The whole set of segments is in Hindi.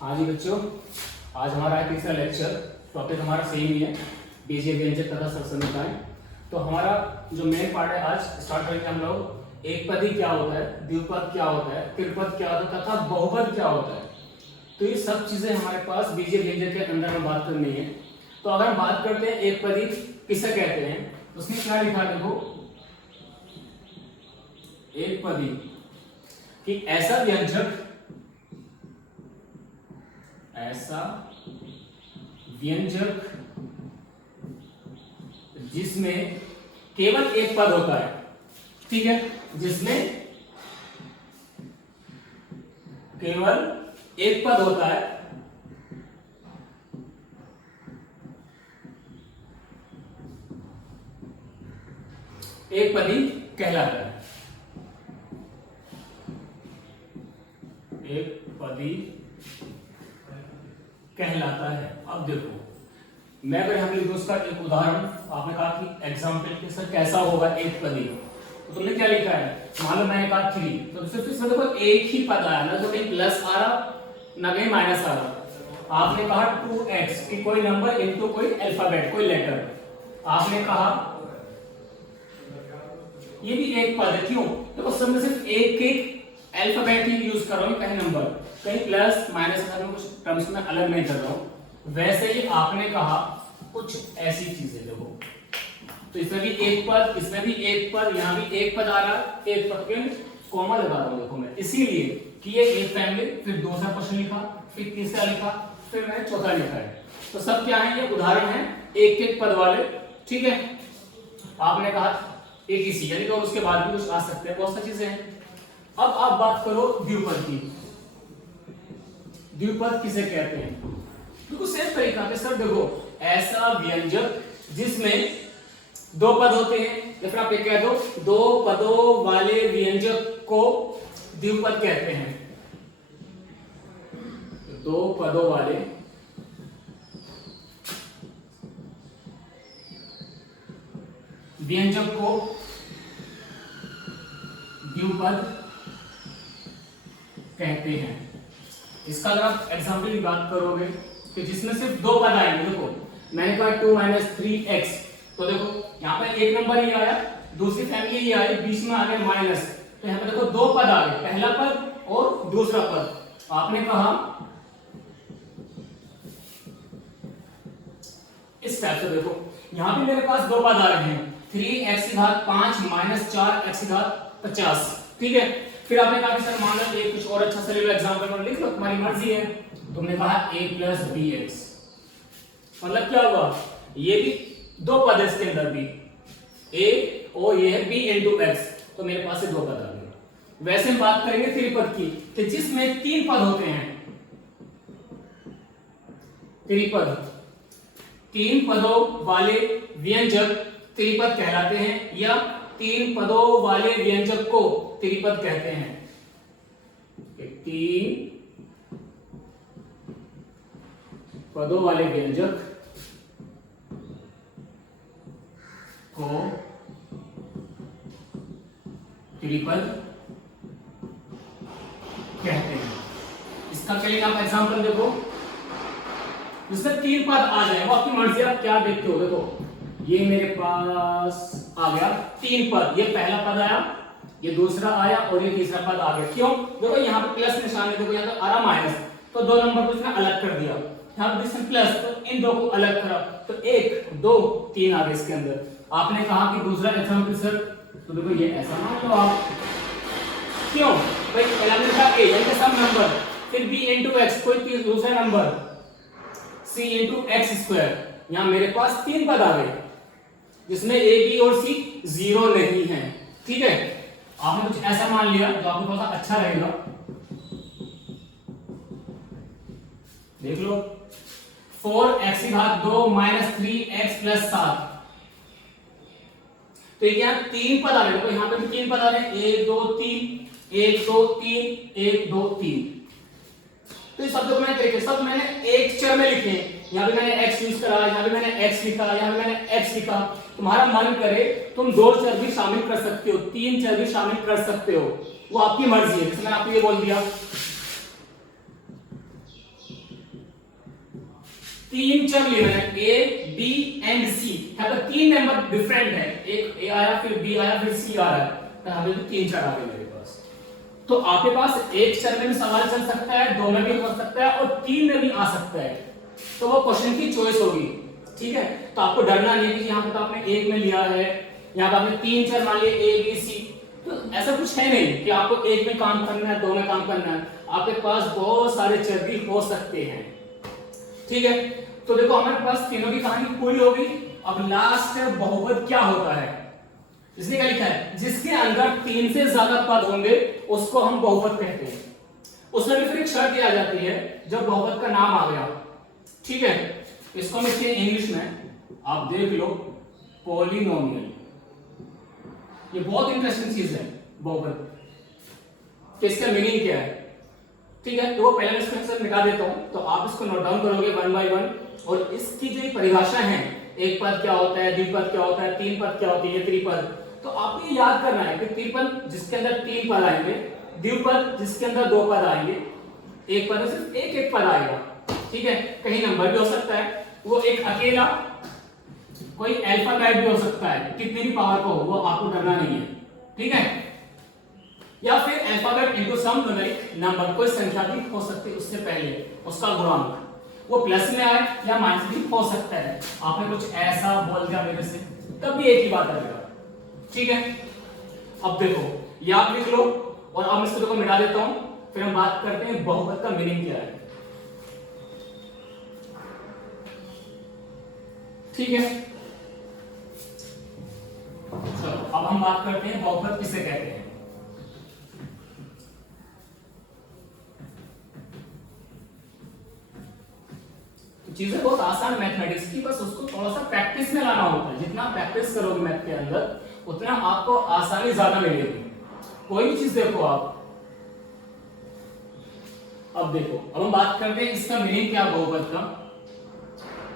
हाँ जी बच्चों, आज हमारा है तीसरा लेक्चर। टॉपिक हमारा सेम ही है, बीजीय व्यंजक तथा सरसंहिताएं। तो हमारा जो मेन पार्ट है, आज स्टार्ट करेंगे हम लोग एक पदी क्या होता है, द्विपद क्या होता है, त्रिपद क्या होता है तथा बहुपद क्या होता है। तो ये सब चीजें हमारे पास बीजीय व्यंजक के अंदर में बात करनी है। तो अगर हम बात करते हैं एक पदी किसे कहते हैं, उसमें क्या लिखा है देखो, एक पदी कि ऐसा व्यंजक जिसमें केवल एक पद होता है। ठीक है, जिसमें केवल एक पद होता है, एक पदी कहलाता है। एक पदी कहलाता है। अब देखो, मैं अगर यहाँ लिखूं उसका एक उदाहरण, आपने कहा कि एग्जाम्पल के सर कैसा होगा एक पदी, तो तुमने क्या लिखा है, मान लो मैंने कहा 3, तो सिर्फ इसमें देखो एक ही पद आया ना, तो कहीं प्लस आ रहा ना कहीं माइनस आ रहा। आपने कहा 2x कि कोई नंबर इनटू कोई अल्फाबेट, कोई लेटर। आपने कहा ये भी एक पद है, क्यों? देखो सब में सिर्फ एक एक अल्फाबेट ही यूज कर रहा हूं, कहीं नंबर, कहीं प्लस माइनस, कुछ टर्म्स में अलग नहीं कर रहा हूं। वैसे ही आपने कहा कुछ ऐसी चीजें देखो, तो इसमें भी एक पद, इसमें भी एक पद, यहां भी एक पद आ रहा है, एक पद के कॉमा लगा रहा हूं देखो मैं, इसीलिए कि ये एक फैमिली, फिर दूसरा क्वेश्चन लिखा, फिर तीसरा लिखा, फिर मैंने चौथा लिखा है। तो सब क्या है, ये उदाहरण है एक एक पद वाले। ठीक है, आपने कहा एक ही सी, यानी कि उसके बाद भी कुछ आ सकते हैं, बहुत सारी चीजें हैं। अब आप बात करो द्विपद की। द्विपद किसे कहते हैं? बिल्कुल सेम तरीका से सर देखो, ऐसा व्यंजक जिसमें दो पद होते हैं, या फिर आप ये कह दो दो पदों वाले व्यंजक को द्विपद कहते हैं। दो पदों वाले व्यंजक को द्विपद कहते हैं। इसका अगर आप एग्जाम्पल की बात करोगे कि जिसमें सिर्फ दो पद आएंगे, देखो मैंने कहा 2 - 3x, तो देखो यहाँ पे एक नंबर ही आया, दूसरी फैमिली ही आई, बीच में आ गया माइनस, तो यहाँ पे देखो दो पद आ गए, पहला पद और दूसरा पद। आपने कहा इस टाइप से, देखो यहाँ पे मेरे पास दो पद आ रहे हैं, 3x⁵ - 4x⁵50। ठीक है, फिर आपने कहा कि सर मान लो एक कुछ और अच्छा सा ले लो, एग्जांपल में लिख लो, तुम्हारी मर्जी है। तुमने कहा a + bx, मतलब क्या हुआ, ये भी दो पद है, इसके अंदर भी a और ये है b × x, तो मेरे पास से दो पद आ गए। वैसे हम बात करेंगे त्रिपद की, कि जिसमें तीन पद होते हैं। त्रिपद, तीन पदों वाले व्यंजक त्रिपद कहलाते हैं, या तीन पदों वाले व्यंजक को त्रिपद कहते हैं। तीन पदों वाले व्यंजक को त्रिपद कहते हैं। इसका चलिए आप एग्जांपल देखो, जिसमें तीन पद आ जाए, वो आपकी मर्जी, आप क्या देखते हो। देखो ये मेरे पास आ गया तीन पद, ये पहला पद आया, ये दूसरा आया और ये तीसरा पद आ गया। क्यों? देखो यहाँ पे प्लस निशान है, देखो यहाँ तो आ रहा माइनस, तो दो नंबर को इसने अलग कर दिया, यहाँ पे इसमें प्लस, तो इन दो को अलग करा, तो 1 2 3 आ गए इसके अंदर। आपने कहा कि दूसरा एग्जांपल सर, तो देखो ये ऐसा मान लो आप, क्यों भाई, पहला मैंने कहा a यानी कि सम नंबर, फिर b × x कोई दूसरा नंबर, c × x², यहाँ मेरे पास तीन पद आ गए, जिसमें a b और c 0 नहीं है। ठीक है, आपने कुछ ऐसा मान लिया जो आपको थोड़ा सा अच्छा रहेगा, देख लो 4x⁵2 - 3x+7, तो ये तीन पद आ रहे हैं, यहाँ पे भी तीन पद आ रहे हैं, 1 2 3 1 2 3 1 2 3। तो इस शब्दों को मैंने सब मैंने एक चर में लिखे, यहाँ पे मैंने x यूज करा, यहाँ पे मैंने x लिखा, यहाँ पे मैंने x लिखा। तुम्हारा मन करे तुम दो चर भी शामिल कर सकते हो, तीन चर भी शामिल कर सकते हो, वो आपकी मर्जी है। जैसे मैंने आपको ये बोल दिया तीन चर लिए मैंने, ए बी एंड सी, यहाँ पर तीन नंबर डिफरेंट है, एक ए आया फिर बी आया फिर सी आ रहा है, तो यहाँ पे भी तीन चर आ गए मेरे पास। तो आपके पास एक चर में भी सवाल चल सकता है, दो में भी हो सकता है और तीन में भी आ सकता है, तो वो क्वेश्चन की चॉइस होगी, ठीक है। तो आपको डरना नहीं है कि यहाँ पे तो आपने एक में लिया है, यहाँ पे आपने तीन चर मान लिए ए बी सी, तो ऐसा कुछ है नहीं कि आपको एक में काम करना है, दो में काम करना है, आपके पास बहुत सारे चर भी हो सकते हैं, ठीक है। तो देखो हमारे पास तीनों की कहानी पूरी हो गई। अब लास्ट बहुपद क्या होता है, इसने क्या लिखा है, जिसके अंदर तीन से ज्यादा पद होंगे उसको हम बहुपद कहते हैं। उसमें भी फिर एक शर्त आ जाती है जब बहुपद का नाम आ गया, ठीक है। इसको हम लिखते हैं इंग्लिश में, आप देख लो, पॉलिनोमियल। ये बहुत इंटरेस्टिंग चीज है बहुपद, कि इसका मीनिंग क्या है, ठीक है। तो वो पहले मैं इसको आंसर निकाल देता हूं, तो आप इसको नोट डाउन करोगे वन बाय वन, और इसकी जो परिभाषा है, एक पद क्या होता है, द्विपद क्या होता है, तीन पद क्या होती है, त्रिपद, तो आपको ये याद करना है कि त्रिपद जिसके अंदर तीन पद आएंगे, द्विपद जिसके अंदर दो पद आएंगे, एक पद में सिर्फ एक एक पद आएगा, ठीक है। कहीं नंबर भी हो सकता है, वो एक अकेला कोई अल्फाबेट भी हो सकता है, कितनी भी पावर का हो, वो आपको डरना नहीं है, ठीक है। या फिर alphabet into some numeric number, कोई संख्या भी हो सकती है उससे पहले, उसका गुणांक, वो प्लस में आए या माइनस भी हो सकता है। आपने कुछ ऐसा बोल दिया मेरे से, तब भी एक ही बात आएगा, ठीक है। अब देखो ये आप लिख लो, और अब इसको देखो मिटा देता हूं, फिर हम बात करते हैं बहुपद का मीनिंग क्या है, ठीक है। चलो अब हम बात करते हैं बहुपद किसे कहते हैं। चीजें बहुत आसान मैथमेटिक्स की, बस उसको थोड़ा सा प्रैक्टिस में लाना होता है। जितना प्रैक्टिस करोगे मैथ के अंदर उतना आपको आसानी ज्यादा मिलेगी। कोई भी चीज देखो आप, अब देखो, अब हम बात करते हैं इसका मीनिंग क्या बहुपद का।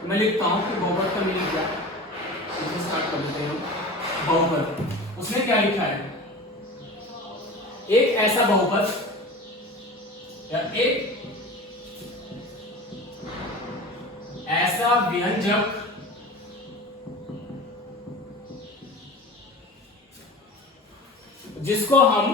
तो मैं लिखता हूं कि बहुपद का मीनिंग क्या है, स्टार्ट कर देते हैं। बहुपद, उसने क्या लिखा है, एक ऐसा बहुपद या एक ऐसा व्यंजक जिसको हम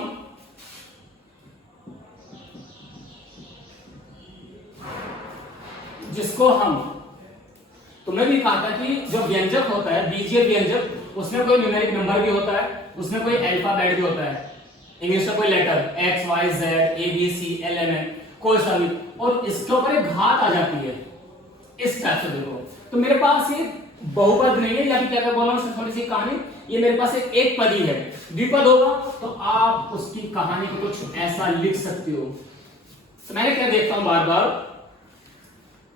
तुमने भी कहा था कि जो व्यंजक होता है, बीजीय व्यंजक, उसमें कोई न्यूमेरिक नंबर भी होता है, उसमें कोई अल्फाबेट भी होता है, इंग्लिश का कोई letter X Y Z A B C L M N, कोई सा भी, और इसके ऊपर एक घात आ जाती है इस टाइप से। देखो तो मेरे पास ये बहुपद नहीं है, या फिर क्या बोला हूं, थोड़ी सी कहानी, ये मेरे पास एक पद ही है। द्विपद होगा तो आप उसकी कहानी को कुछ ऐसा लिख सकते हो। तो मैं क्या देखता हूं बार बार,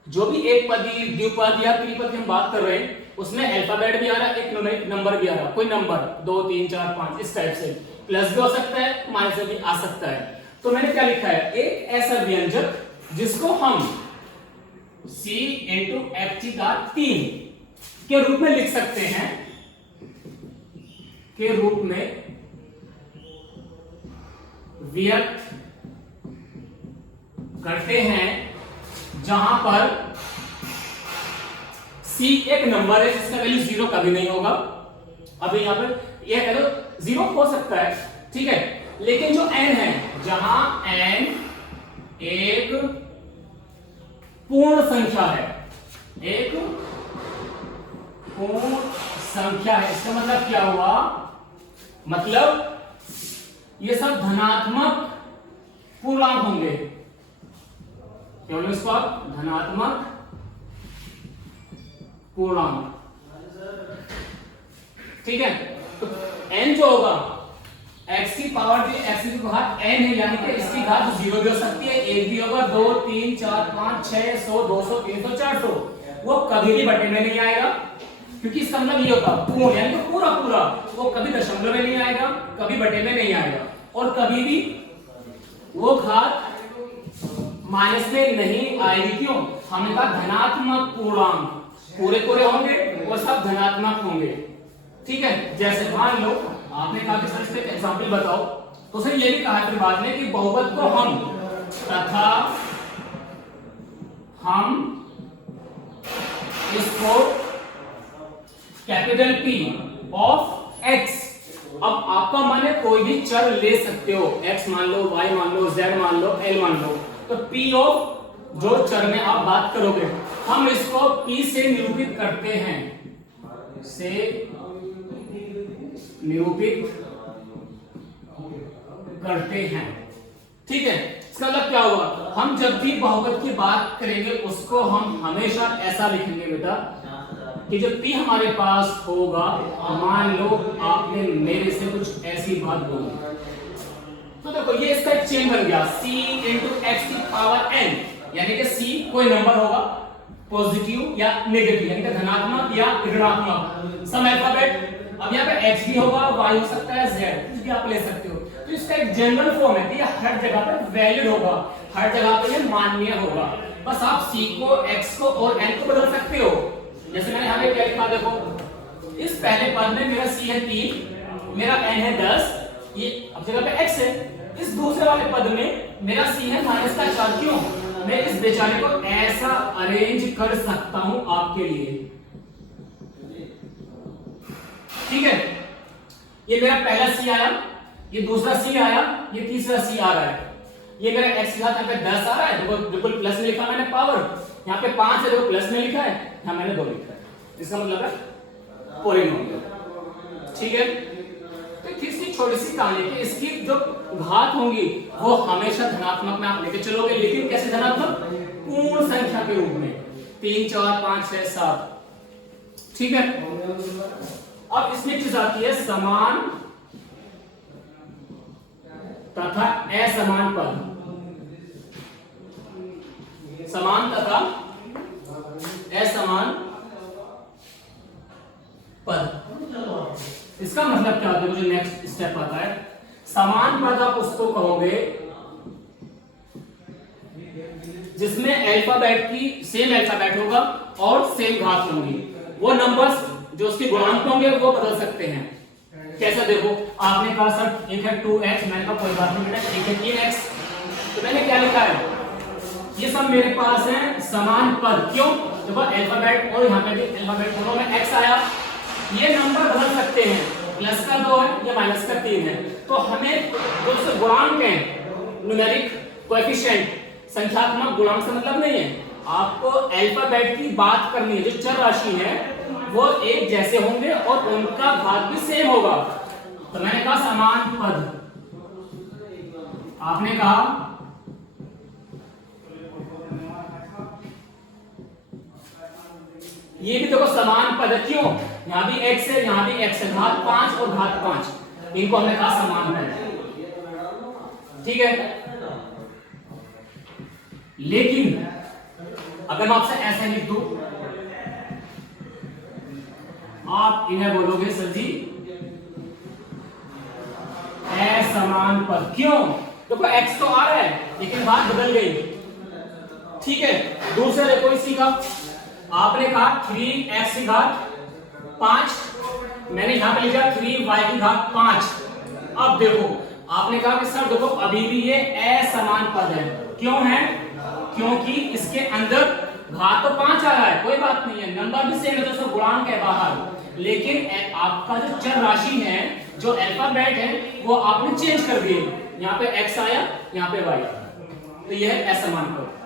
जो भी एक पदी द्विपद या त्रिपद की हम बात कर रहे हैं, उसमें अल्फाबेट भी आ रहा है, एक न्यूमेरिक नंबर भी आ रहा है, कोई नंबर 2 3 4 5 इस टाइप से, प्लस भी हो सकता है, माइनस भी आ सकता है। तो मैंने क्या लिखा है, एक ऐसा व्यंजक जिसको हम C इंटू एफ का 3 के रूप में लिख सकते हैं, के रूप में व्यक्त करते हैं, जहां पर C एक नंबर है जिसका वैल्यू 0 कभी नहीं होगा। अभी यहां पर यह कह दो 0 हो सकता है, ठीक है, लेकिन जो n है, जहां n एक पूर्ण संख्या है, एक पूर्ण संख्या है, इसका मतलब क्या हुआ, मतलब ये सब धनात्मक पूर्णांक होंगे, क्या बोले इसको आप, धनात्मक पूर्णांक, ठीक है। तो n जो होगा, x की पावर जो x की घात n है, यानी कि इसकी घात 0 भी हो सकती है, 1 भी होगा, 2 3 4 5 6 100 200 300 400, वो कभी भी बटे में नहीं आएगा, क्योंकि इसका मतलब ये होता पूर्ण, यानी कि पूरा पूरा, वो कभी दशमलव में नहीं आएगा, कभी बटे में नहीं आएगा, और कभी भी वो घात माइनस में नहीं आएगी। क्यों, हमने कहा धनात्मक पूर्णांक, पूरे पूरे होंगे, वो सब धनात्मक होंगे, ठीक है। जैसे मान लो आपने कहा कि सर इसका एक एग्जांपल बताओ, तो सर ये भी कहा फिर बाद में कि बहुपद को हम तथा हम इसको कैपिटल P ऑफ x। अब आपका मन है कोई भी चर ले सकते हो, x मान लो, y मान लो, z मान लो, l मान लो। तो p ऑफ जो चर में आप बात करोगे, हम इसको p से निरूपित करते हैं, से निरूपित करते हैं। ठीक है, इसका मतलब क्या होगा, हम जब भी बहुपद की बात करेंगे उसको हम हमेशा ऐसा लिखेंगे बेटा कि जब p हमारे पास होगा, मान लो आपने मेरे से कुछ ऐसी बात बोली, तो देखो ये इसका एक चेन बन गया, c इंटू एक्स की पावर n, यानी कि c कोई नंबर होगा पॉजिटिव या नेगेटिव, यानी कि धनात्मक या ऋणात्मक, सम अल्फाबेट। अब यहाँ पे x भी होगा, y हो सकता है, z कुछ भी आप ले सकते हो। तो इसका एक जनरल फॉर्म है कि ये हर जगह पे वैलिड होगा, हर जगह पे ये मान्य होगा। बस आप c को, x को और n को बदल सकते हो। जैसे मैंने यहाँ पे क्या लिखा, देखो इस पहले पद में मेरा c है 3, मेरा n है 10, ये अब जगह पे x है। इस दूसरे वाले पद में मेरा c है -4। क्यों? मैं इस बेचारे को ऐसा अरेंज कर सकता हूं आपके लिए। ठीक है, ये मेरा पहला c आया, ये दूसरा c आया, ये तीसरा c आ रहा है। ये मेरा x का यहाँ पे 10 आ रहा है, देखो बिल्कुल प्लस में लिखा मैंने पावर, यहाँ पे 5 है, देखो प्लस में लिखा है, यहाँ मैंने 2 लिखा है, इसका मतलब है पॉलिनोमियल। ठीक है, तो इसकी छोटी सी कहानी है, इसकी जो घात होंगी वो हमेशा धनात्मक में आप लेके चलोगे, लेकिन कैसे धनात्मक? पूर्ण संख्या के रूप में, 3 4 5 6 7। ठीक है, अब इसमें चीज आती है समान तथा असमान पद। समान तथा असमान पद, इसका मतलब क्या होता है? मुझे नेक्स्ट स्टेप आता है। समान पद आप उसको कहोगे जिसमें अल्फाबेट की सेम अल्फाबेट होगा और सेम घात होंगी। वो नंबर्स जो उसके गुणांक होंगे वो बदल सकते हैं। कैसा? देखो आपने कहा सर एक है 2x, मैंने कहा कोई बात नहीं बेटा एक है 3x, तो मैंने क्या लिखा है, ये सब मेरे पास है समान पद। क्यों? देखो अल्फाबेट और यहाँ पे भी अल्फाबेट दोनों में x आया, ये नंबर बदल सकते हैं, प्लस का 2 है या माइनस का 3 है। तो हमें जो गुणांक है, न्यूमेरिक कोएफिशिएंट, संख्यात्मक गुणांक से मतलब नहीं है, आपको अल्फाबेट की बात करनी है। जो चर राशि है वो एक जैसे होंगे और उनका घात भी सेम होगा। तो मैंने कहा समान पद, आपने कहा ये भी देखो समान पद है। क्यों? यहां भी x है, यहां भी x है, घात 5 और घात 5, इनको हमने कहा समान पद। ठीक है, लेकिन अगर मैं आपसे ऐसा लिख दूं, आप इन्हें बोलोगे सर जी असमान पद। क्यों? देखो x तो आ रहा है लेकिन बात बदल गई। ठीक है, दूसरा देखो इसी का, आपने कहा 3x की घात 5, मैंने यहां पे लिखा 3y की घात 5। अब देखो आपने कहा कि सर देखो अभी भी ये असमान पद है। क्यों है? क्योंकि इसके अंदर घात तो 5 आ रहा है, कोई बात नहीं है, नंबर भी सेम है, तो गुणांक है बाहर, लेकिन आपका जो चर राशि है, जो अल्फाबेट है, वो आपने चेंज कर दिए। यहाँ पे x आया, यहाँ पे y आया, तो यह है असमान पद।